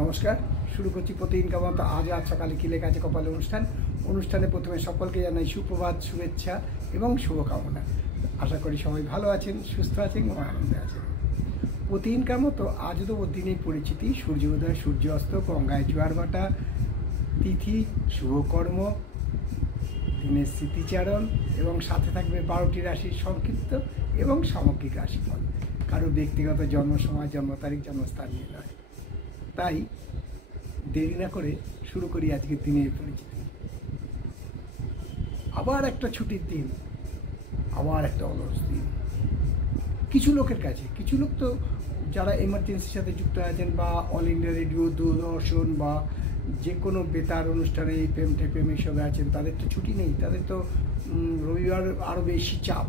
নমস্কার, শুরু করছি প্রতিদিন মতো আজ সকালে কি লেখা আছে কপালে অনুষ্ঠানে প্রথমে সকলকে জানাই সুপ্রভাত, শুভেচ্ছা এবং শুভকামনা। আশা করি সবাই ভালো আছেন, সুস্থ আছেন এবং আনন্দে আছেন। প্রতিদিনকার মতো আজও তো দিনের পরিচিতি, সূর্য উদয়, সূর্য অস্ত, গঙ্গায় জোয়ার ভাটা, তিথি, শুভকর্ম, দিনের স্মৃতিচারণ এবং সাথে থাকবে 12টি রাশির সংক্ষিপ্ত এবং সামগ্রিক রাশিফল। কারো ব্যক্তিগত জন্ম সময়, জন্ম তারিখ, জন্মস্থান নিয়ে নয়। তাই দেরি না করে শুরু করি আজকের দিনের পরিচিতি। আবার একটা ছুটির দিন, আবার একটা অলস দিন কিছু লোকের কাছে। কিছু লোক তো যারা এমার্জেন্সির সাথে যুক্ত আছেন বা অল ইন্ডিয়া রেডিও, দূরদর্শন বা যে কোনো বেতার অনুষ্ঠানে এফএম টেফএম এসবে আছেন, তাদের তো ছুটি নেই। তাদের তো রবিবার আরও বেশি চাপ।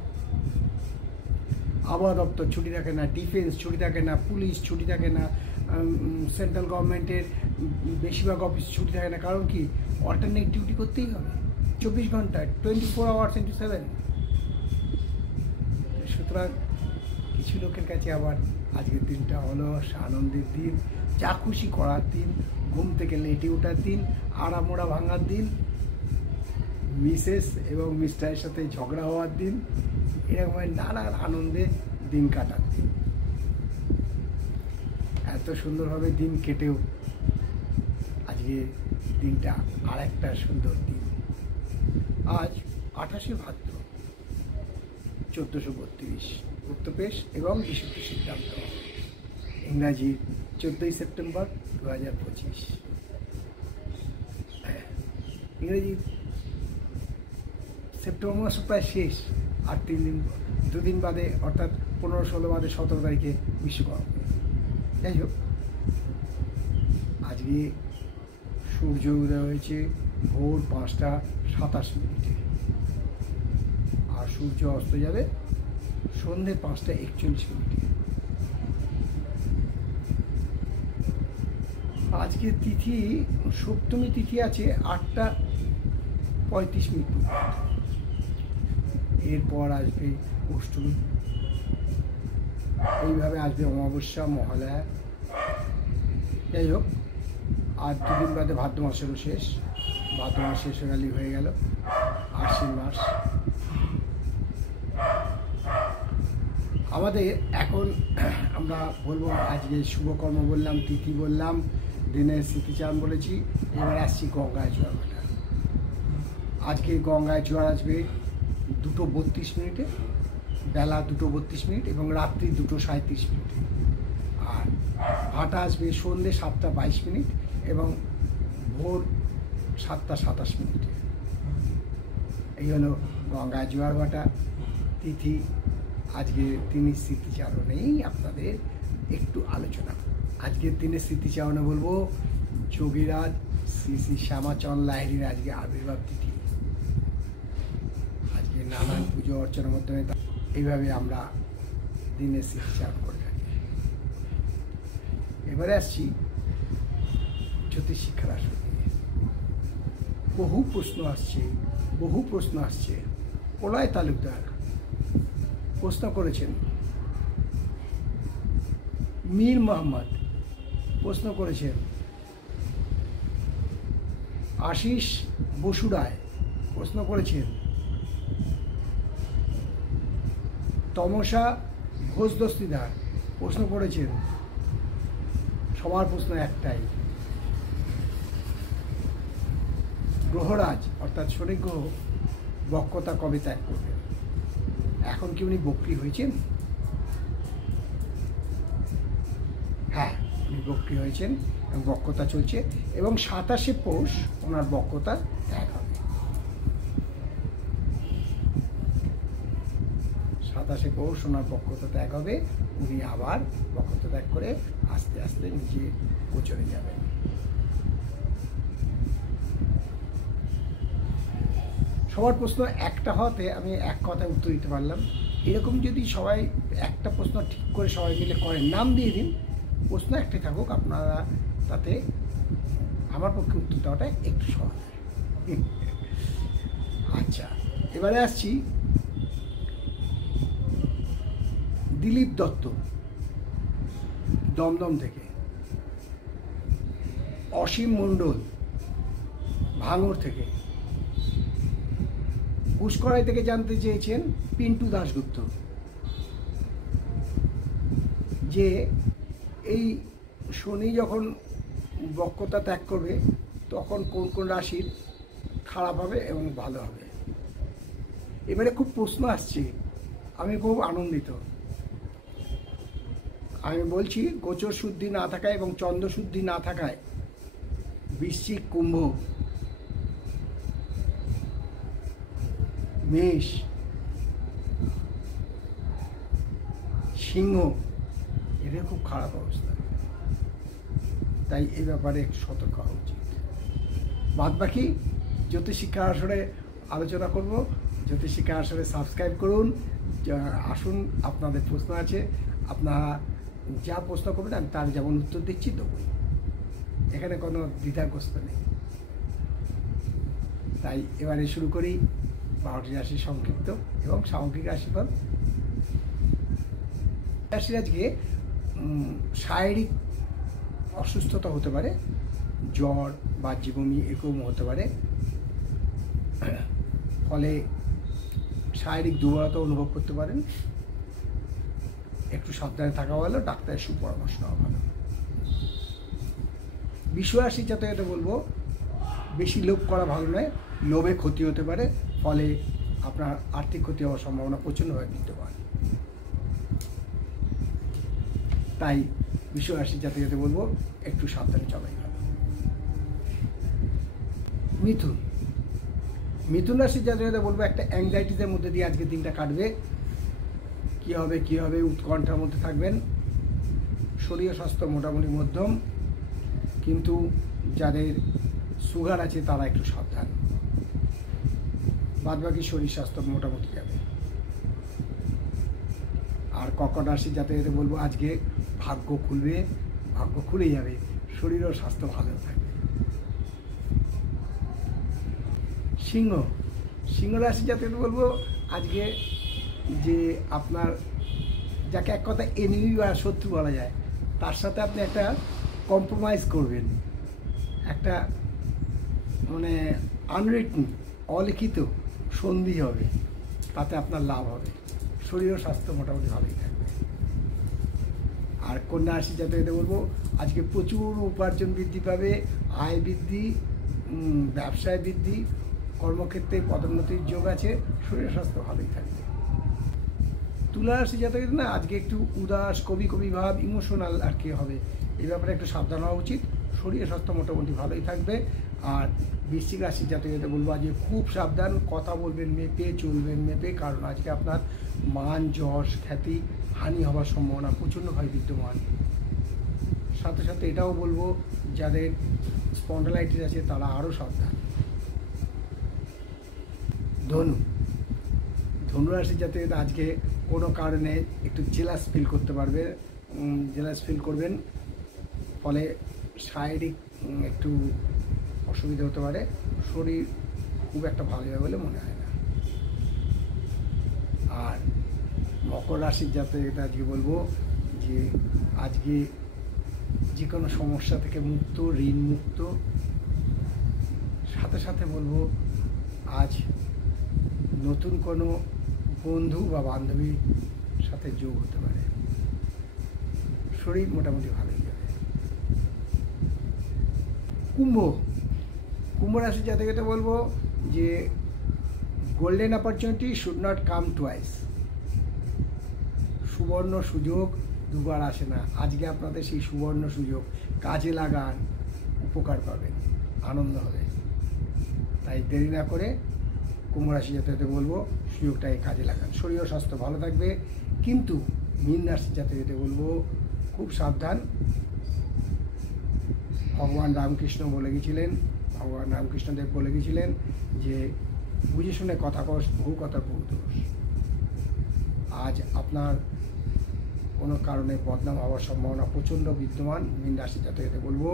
আবহাওয়া দপ্তর ছুটি থাকে না, ডিফেন্স ছুটি থাকে না, পুলিশ ছুটি থাকে না, সেন্ট্রাল গভর্নমেন্টের বেশিরভাগ অফিস ছুটি থাকে না। কারণ কি, অল্টারনেট ডিউটি করতেই হবে 24 ঘন্টায়, 24 আওয়ার্স ইন্টু 7। সুতরাং কিছু লোকের কাছে আবার আজকের দিনটা হলো আনন্দের দিন, যা খুশি করার দিন, ঘুম থেকে লেটে ওঠার দিন, আড়ামোড়া ভাঙার দিন, মিসেস এবং মিস্টারের সাথে ঝগড়া হওয়ার দিন, এরকম নানান আনন্দে দিন কাটার দিন। এত সুন্দরভাবে দিন কেটেও আজকে দিনটা আর একটা সুন্দর দিন। আজ 28শে ভাদ্র 1432 উত্তরপ্রেশ এবং বিশুদ্ধ সিদ্ধান্ত, ইংরাজি 14ই সেপ্টেম্বর 2025। ইংরেজি সেপ্টেম্বর মাস প্রায় শেষ, আর 2 দিন বাদে অর্থাৎ 15-16 বাদে 17 তারিখে বিশ্বকর্মা। যাই হোক, আজকে সূর্য উদয় হয়েছে ভোর 5টা 27 মিনিটে, আর সূর্য অস্ত যাবে সন্ধ্যে 5টা 41 মিনিটে। আজকে তিথি, সপ্তমী তিথি আছে 8টা 35 মিনিট। এরপর আসবে অষ্টমী, এইভাবে আসবে অমাবস্যা, মহালয়া। যাই হোক, আর 2 দিন বাদে ভাদ্র মাসেরও শেষ। ভাদ্র মাস শেষ হয়ে গেল আশ্বিন মাস। আমাদের এখন আমরা বলবো, আজকে শুভকর্ম বললাম, তিথি বললাম, দিনের স্মৃতিচারণ বলেছি। এবার আসছি গঙ্গায় জোয়ার ভাটা। আজকে গঙ্গায় জোয়ার আসবে 2:32 মিনিটে, বেলা 2:32 মিনিট এবং রাত্রি 2:37 মিনিটে। আর ভাটা আসবে সন্ধ্যে 7টা 22 মিনিট এবং ভোর 7টা 27 মিনিটে। এই হলো গঙ্গায় জোয়ার ভাটা, তিথি। আজকে দিনের স্মৃতিচারণেই আপনাদের একটু আলোচনা। আজকের দিনের স্মৃতিচারণে বলবো যোগীরাজ শ্রী শ্রী শ্যামাচরণ লাহিড়ীর আজকে আবির্ভাব তিথি। আজকে নানান পুজো অর্চনার মাধ্যমে এইভাবে আমরা দিনের স্মৃতিচারণ করে থাকি। এবারে আসছি জ্যোতিষ শিক্ষার আসর নিয়ে। বহু প্রশ্ন আসছে। প্রলয় তালুকদার প্রশ্ন করেছেন, মীর মোহাম্মদ প্রশ্ন করেছেন, আশিস বসুরায় প্রশ্ন করেছেন, তমসা ঘোষ দস্তিদার প্রশ্ন করেছেন। সবার প্রশ্ন একটাই, গ্রহরাজ অর্থাৎ শনি গ্রহ বক্রতা কবে ত্যাগ করবেন? এখন কি উনি বক্রী হয়েছেন? হ্যাঁ, উনি বক্রী হয়েছেন এবং বক্রতা চলছে এবং 27শে পৌষ ওনার বক্রতা ত্যাগ হবে। 27শে পৌষ ওনার বক্রতা ত্যাগ হবে। উনি আবার বক্রতা ত্যাগ করে আস্তে আস্তে নিজে গোচরে যাবেন। সবার প্রশ্ন একটা হওয়াতে আমি এক কথায় উত্তর দিতে পারলাম। এরকম যদি সবাই একটা প্রশ্ন ঠিক করে সবাই মিলে করেন, নাম দিয়ে দিন, প্রশ্ন একটাই থাকুক, আপনারা তাতে আমার পক্ষে উত্তর দেওয়াটা একটু সহজ। আচ্ছা, এবারে আসছি দিলীপ দত্ত, দমদম থেকে। অসীম মণ্ডল ভাঙড় থেকে, পুষ্করাই থেকে জানতে চেয়েছেন পিন্টু দাশগুপ্ত যে এই শনি যখন বক্রতা ত্যাগ করবে তখন কোন কোন রাশির খারাপ হবে এবং ভালো হবে। এবারে খুব প্রশ্ন আসছে, আমি খুব আনন্দিত। আমি বলছি গোচর শুদ্ধি না থাকায় এবং চন্দ্র শুদ্ধি না থাকায় বৃশ্চিক, কুম্ভ, মেষ, সিংহ এদের খুব খারাপ অবস্থা, তাই এই ব্যাপারে একটু সতর্ক হওয়া উচিত। বাদ বাকি জ্যোতিষশিক্ষা আসরে আলোচনা করব। জ্যোতিষশিক্ষা আসরে সাবস্ক্রাইব করুন। আসুন, আপনাদের প্রশ্ন আছে, আপনারা যা প্রশ্ন করবেন আমি তার যেমন উত্তর দিচ্ছি দেবো, এখানে কোনো দ্বিধাগ্রস্ত নেই। তাই এবারে শুরু করি 12টি রাশির সংক্ষিপ্ত এবং সামগ্রিক রাশিফল। রাশির আজকে শারীরিক অসুস্থতা হতে পারে, জ্বর, বাহ্যিক বমি এরকম হতে পারে, ফলে শারীরিক দুর্বলতা অনুভব করতে পারেন। একটু সাবধানে থাকা ভালো, ডাক্তারের সুপরামর্শ নেওয়া ভালো। বিশ্বরাশি জাতককে বলবো বেশি লোভ করা ভালো নয়, লোভে ক্ষতি হতে পারে, ফলে আপনার আর্থিক ক্ষতি হওয়ার সম্ভাবনা প্রচণ্ডভাবে বিদ্যমান। তাই বিশ্বরাশি জাতককে বলবো একটু সাবধানে চলাই ভালো। মিথুন রাশির জাতককে বলবো একটা অ্যাংজাইটিসের মধ্যে দিয়ে আজকে দিনটা কাটবে। কী হবে উৎকণ্ঠার মধ্যে থাকবেন। শরীর স্বাস্থ্য মোটামুটি মধ্যম, কিন্তু যাদের সুগার আছে তারা একটু সাবধান। বাদবাকি শরীর স্বাস্থ্য মোটামুটি যাবে। আর কর্কট রাশির জাতককে বলবো আজকে ভাগ্য খুলে যাবে, শরীর ও স্বাস্থ্য ভালো থাকবে। সিংহ রাশির জাতককে বলবো আজকে যে আপনার যাকে এক কথা এনিমি বা শত্রু বলা যায় তার সাথে আপনি একটা কম্প্রোমাইজ করবেন, একটা মানে আনরিটন অলিখিত সন্ধি হবে, তাতে আপনার লাভ হবে। শরীর ও স্বাস্থ্য মোটামুটি ভালোই থাকবে। আর কন্যা রাশি জাতককে বলবো আজকে প্রচুর উপার্জন বৃদ্ধি পাবে, আয় বৃদ্ধি, ব্যবসায় বৃদ্ধি, কর্মক্ষেত্রে পদোন্নতির যোগ আছে, শরীর স্বাস্থ্য ভালোই থাকবে। তুলা রাশি জাতকের না আজকে একটু উদাস, কবি ভাব, ইমোশনাল আর কি হবে, এই ব্যাপারে একটু সাবধান হওয়া উচিত। শরীর স্বাস্থ্য মোটামুটি ভালোই থাকবে। আর বৃশ্চিক রাশির জাতককে বলবো আজকে খুব সাবধান, কথা বলবেন মেপে, চলবেন মেপে, কারণ আজকে আপনার মান, যশ, খ্যাতি হানি হওয়ার সম্ভাবনা প্রচণ্ডভাবে বিদ্যমান। সাথে সাথে এটাও বলবো যাদের স্পন্ডালাইটিস আছে তারা আরও সাবধান। ধনুরাশির জাতক আজকে কোনো কারণে একটু জেলাস ফিল করবেন, ফলে শারীরিক একটু অসুবিধা হতে পারে। শরীর খুব একটা ভালো হবে বলে মনে হয় না। আর মকর রাশির জাতক আজকে বলবো যে আজকে যে কোনো সমস্যা থেকে মুক্ত, ঋণ মুক্ত। সাথে সাথে বলবো আজ নতুন কোনো বন্ধু বা বান্ধবীর সাথে যোগ হতে পারে, শরীর মোটামুটি ভালোই যাবে। কুম্ভ রাশির জাতককে বলবো যে golden opportunity should not come twice. সুবর্ণ সুযোগ দুবার আসে না, আজকে আপনাদের সেই সুবর্ণ সুযোগ কাজে লাগান, উপকার পাবেন, আনন্দ হবে। তাই দেরি না করে কুম্ভ রাশি জাতককে বলবো সুযোগটাকে কাজে লাগান। শরীর ও স্বাস্থ্য ভালো থাকবে। কিন্তু মীন রাশি জাতককে বলবো খুব সাবধান। ভগবান রামকৃষ্ণ বলে গেছিলেন যে বুঝে শুনে কথা কস, বহু কথা বহু দোষ। আজ আপনার কোনো কারণে বদনাম হওয়ার সম্ভাবনা প্রচণ্ড বিদ্যমান। মীন রাশি জাতককে বলবো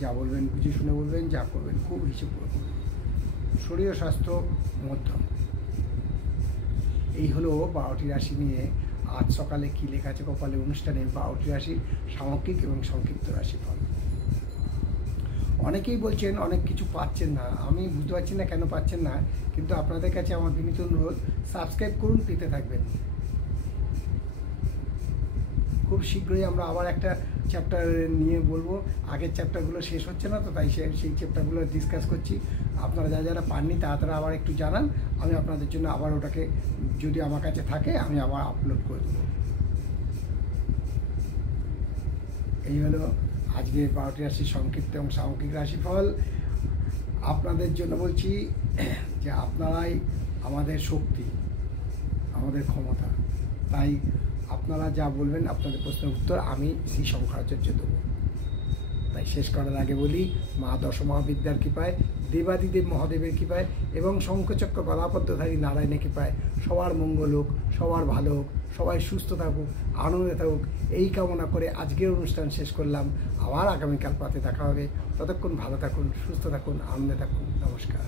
যা বলবেন বুঝে শুনে বলবেন, যা করবেন খুব হিসেব করে করবেন। শরীর ও স্বাস্থ্য মধ্যম। এই হলো 12টি রাশি নিয়ে আজ সকালে কী লেখা আছে কপালে অনুষ্ঠানে 12টি রাশির সামগ্রিক এবং সংক্ষিপ্ত রাশিফল। অনেকেই বলছেন অনেক কিছু পাচ্ছেন না, আমি বুঝতে পারছি না কেন পাচ্ছেন না, কিন্তু আপনাদের কাছে আমার বিনীত অনুরোধ, সাবস্ক্রাইব করুন, পেতে থাকবেন। খুব শীঘ্রই আমরা আবার একটা চ্যাপ্টার নিয়ে বলবো, আগের চ্যাপ্টারগুলো শেষ হচ্ছে না তো, তাই সেই চ্যাপ্টারগুলো ডিসকাস করছি। আপনারা যারা পাননি তারা আবার একটু জানান, আমি আপনাদের জন্য আবার ওটাকে যদি আমার কাছে থাকে আমি আবার আপলোড করে দেবো। এই হলো আজকে 12টি রাশির সংক্ষিপ্ত এবং সামগ্রিক রাশিফল। আপনাদের জন্য বলছি যে আপনারাই আমাদের শক্তি, আমাদের ক্ষমতা, তাই আপনারা যা বলবেন আপনাদের প্রশ্নের উত্তর আমি শ্রী শঙ্করাচার্য দেবো। তাই শেষ করার আগে বলি, মা দশমহাবিদ্যার কৃপায়, দেবাদিদেব মহাদেবের কৃপায় এবং শঙ্খচক্র গদাপদ্মধারী নারায়ণের কৃপায় সবার মঙ্গল হোক, সবার ভালো হোক, সবাই সুস্থ থাকুক, আনন্দে থাকুক, এই কামনা করে আজকের অনুষ্ঠান শেষ করলাম। আবার আগামীকাল পাতে দেখা হবে। ততক্ষণ ভালো থাকুন, সুস্থ থাকুন, আনন্দে থাকুন। নমস্কার।